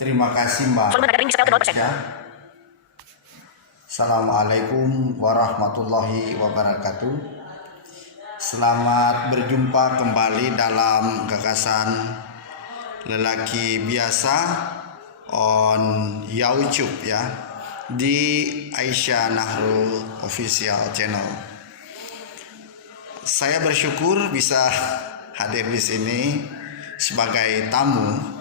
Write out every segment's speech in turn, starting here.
Terima kasih Mbak. Ya. Assalamualaikum warahmatullahi wabarakatuh. Selamat berjumpa kembali dalam gagasan lelaki biasa on YouTube ya, di Aisyah Nahrul Official Channel. Saya bersyukur bisa hadir di sini sebagai tamu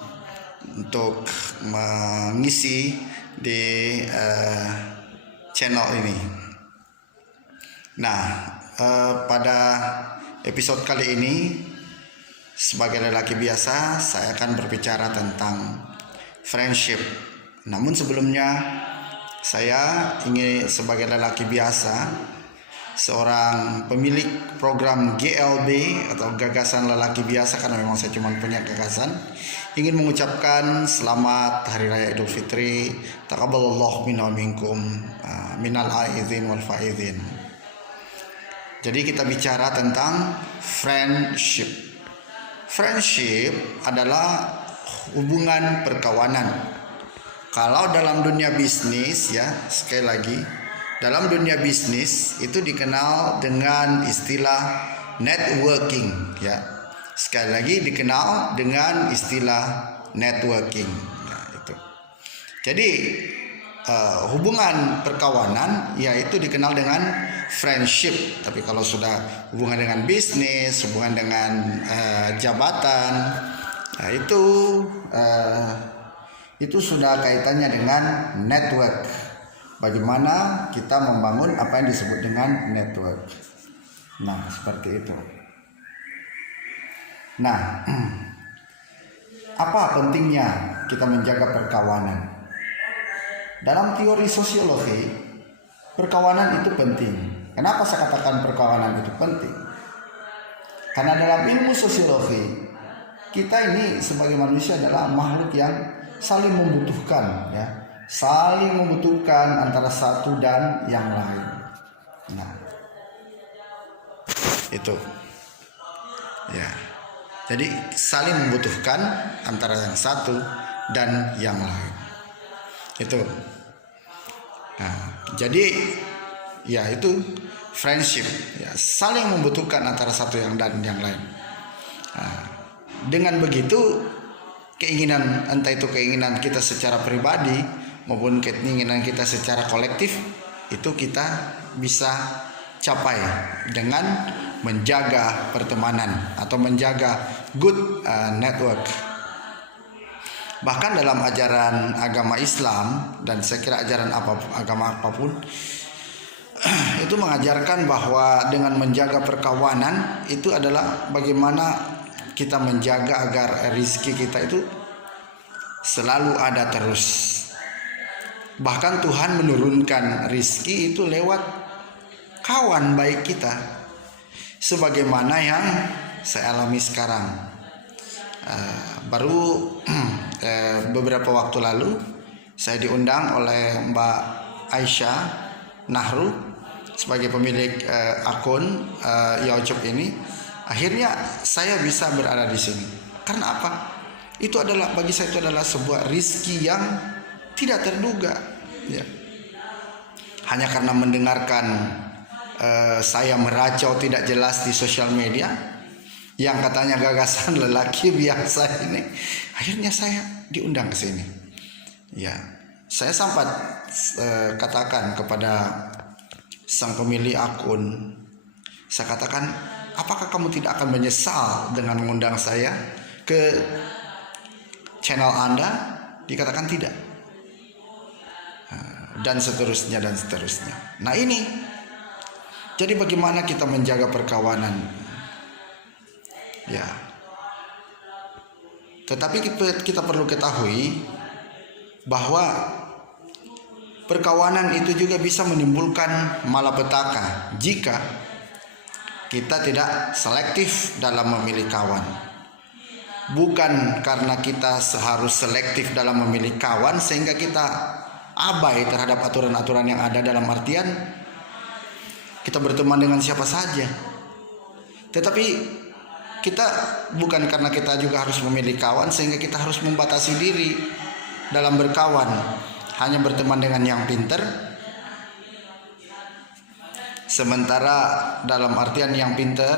untuk mengisi di channel ini. Nah, pada episode kali ini sebagai lelaki biasa saya akan berbicara tentang friendship. Namun sebelumnya saya ingin sebagai lelaki biasa, seorang pemilik program GLB atau Gagasan Lelaki Biasa, karena memang saya cuma punya gagasan, ingin mengucapkan selamat Hari Raya Idul Fitri. Taqabbalallahu minna wa minkum minal aidin wal faidin. Jadi kita bicara tentang friendship. Friendship adalah hubungan perkawanan. Kalau dalam dunia bisnis ya, sekali lagi, dalam dunia bisnis itu dikenal dengan istilah networking ya. Sekali lagi dikenal dengan istilah networking. Nah, itu. Jadi hubungan perkawanan yaitu dikenal dengan friendship. Tapi kalau sudah hubungan dengan bisnis, hubungan dengan jabatan, nah itu sudah kaitannya dengan network. Bagaimana kita membangun apa yang disebut dengan network. Nah, seperti itu. Nah, apa pentingnya kita menjaga perkawanan? Dalam teori sosiologi, perkawanan itu penting. Kenapa saya katakan perkawanan itu penting? Karena dalam ilmu sosiologi, kita ini sebagai manusia adalah makhluk yang saling membutuhkan ya. Saling membutuhkan antara satu dan yang lain. Nah, itu ya. Jadi saling membutuhkan antara yang satu dan yang lain. Itu. Nah, jadi ya itu friendship ya, saling membutuhkan antara satu dan yang lain. Nah, dengan begitu keinginan, entah itu keinginan kita secara pribadi maupun keinginan kita secara kolektif, itu kita bisa capai dengan menjaga pertemanan atau menjaga good network. Bahkan dalam ajaran agama Islam, dan saya kira ajaran agama apapun itu mengajarkan bahwa dengan menjaga perkawanan itu adalah bagaimana kita menjaga agar rezeki kita itu selalu ada terus. Bahkan Tuhan menurunkan rizki itu lewat kawan baik kita, sebagaimana yang saya alami sekarang. Baru beberapa waktu lalu saya diundang oleh Mbak Aisyah Nahrul sebagai pemilik akun YouTube ini. Akhirnya saya bisa berada di sini. Karena apa? Itu adalah, bagi saya itu adalah sebuah rizki yang tidak terduga ya. Hanya karena mendengarkan saya meracau tidak jelas di sosial media yang katanya gagasan lelaki biasa ini, akhirnya saya diundang ke sini ya. Saya sempat katakan kepada sang pemilik akun, saya katakan, apakah kamu tidak akan menyesal dengan mengundang saya ke channel Anda? Dikatakan tidak. Dan seterusnya dan seterusnya. Nah ini, jadi bagaimana kita menjaga perkawanan ya. Tetapi kita perlu ketahui bahwa perkawanan itu juga bisa menimbulkan malapetaka jika kita tidak selektif dalam memilih kawan. Bukan karena kita harus selektif dalam memilih kawan sehingga kita abai terhadap aturan-aturan yang ada, dalam artian kita berteman dengan siapa saja. Tetapi kita bukan karena kita juga harus memilih kawan sehingga kita harus membatasi diri. dalam berkawan hanya berteman dengan yang pinter, sementara dalam artian yang pinter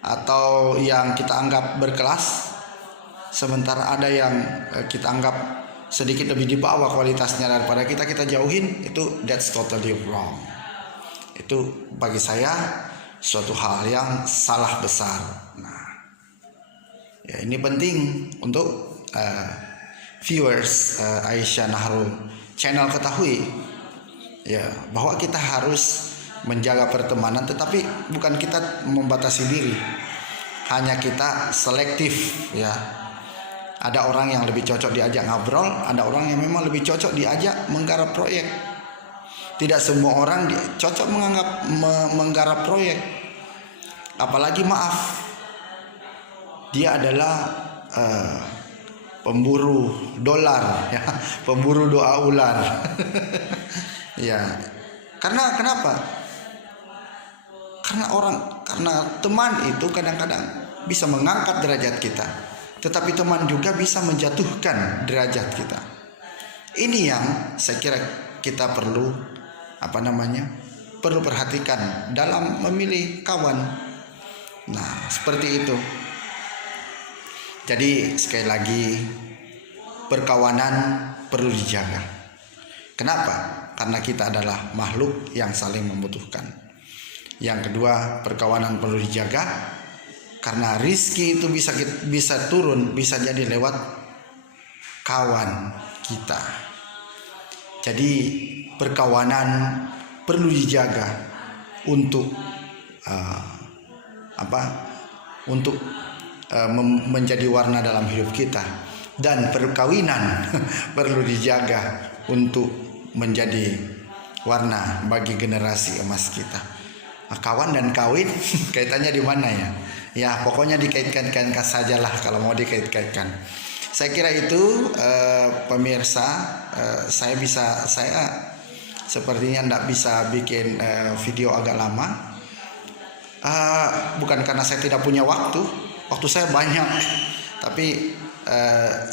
atau yang kita anggap berkelas, sementara ada yang kita anggap sedikit lebih di bawah kualitasnya daripada kita, kita jauhin. Itu that's totally wrong. Itu bagi saya suatu hal yang salah besar. Nah, ya ini penting untuk viewers Aisyah Nahru channel ketahui ya, bahwa kita harus menjaga pertemanan, tetapi bukan kita membatasi diri, hanya kita selektif ya. Ada orang yang lebih cocok diajak ngobrol, ada orang yang memang lebih cocok diajak menggarap proyek. Tidak semua orang cocok menggarap proyek. Apalagi maaf, dia adalah pemburu dolar ya, pemburu doa ular. Ya. Karena kenapa? Karena teman itu kadang-kadang bisa mengangkat derajat kita, tetapi teman juga bisa menjatuhkan derajat kita. Ini yang saya kira kita perlu perlu perhatikan dalam memilih kawan. Nah, seperti itu. Jadi sekali lagi, perkawanan perlu dijaga. Kenapa? Karena kita adalah makhluk yang saling membutuhkan. Yang kedua, perkawanan perlu dijaga karena rizki itu bisa turun, bisa jadi lewat kawan kita. Jadi perkawanan perlu dijaga untuk menjadi warna dalam hidup kita, dan perkawinan perlu dijaga untuk menjadi warna bagi generasi emas kita. Kawan dan kawin kaitannya di mana ya? Ya pokoknya dikaitkan sajalah kalau mau dikait-kaitkan. Saya kira itu pemirsa, saya sepertinya tidak bisa bikin video agak lama. Bukan karena saya tidak punya waktu saya banyak, tapi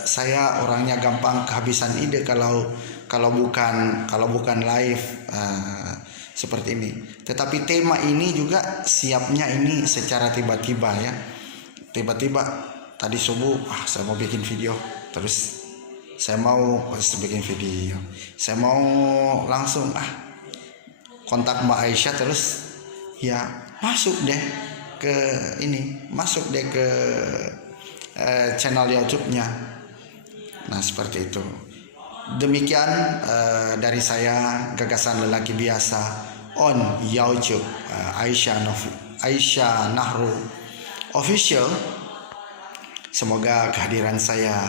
saya orangnya gampang kehabisan ide kalau bukan live seperti ini. Tetapi tema ini juga siapnya ini secara tiba-tiba ya. Tiba-tiba tadi subuh saya mau bikin video, terus saya mau bikin video, saya mau langsung kontak Mbak Aisyah, terus ya masuk deh ke channel YouTube-nya. Nah seperti itu. Demikian dari saya, gagasan lelaki biasa on YouTube, Aisyah Nahru Official. Semoga kehadiran saya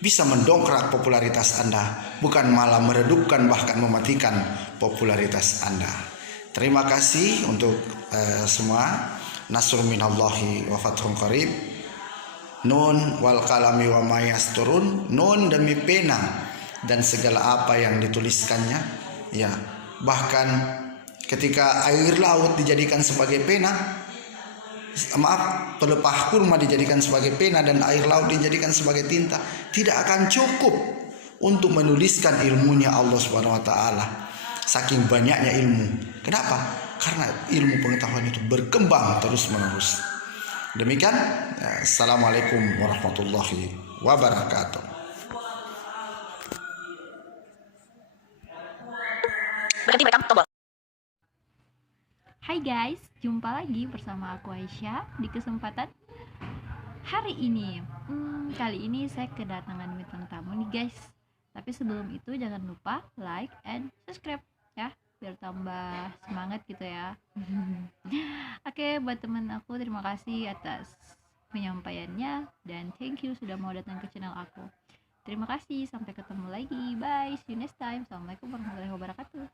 bisa mendongkrak popularitas Anda, bukan malah meredupkan bahkan mematikan popularitas Anda. Terima kasih untuk semua. Nasrun minallahi wa fathun qarib. Nun wal kalami wa ma yasturun. Nun demi pena dan segala apa yang dituliskannya. Ya, bahkan ketika air laut dijadikan sebagai pena, pelepah kurma dijadikan sebagai pena dan air laut dijadikan sebagai tinta, tidak akan cukup untuk menuliskan ilmunya Allah Subhanahu wa taala. Saking banyaknya ilmu. Kenapa? Karena ilmu pengetahuan itu berkembang terus-menerus. Demikian, assalamualaikum warahmatullahi wabarakatuh. Berhenti merekam tombol. Hai guys, jumpa lagi bersama aku Aisyah di kesempatan hari ini. Kali ini saya kedatangan bintang tamu nih guys. Tapi sebelum itu jangan lupa like and subscribe ya, biar tambah semangat gitu ya. Oke, buat temen aku terima kasih atas penyampaiannya dan thank you sudah mau datang ke channel aku. Terima kasih, sampai ketemu lagi. Bye, see you next time. Assalamualaikum warahmatullahi wabarakatuh.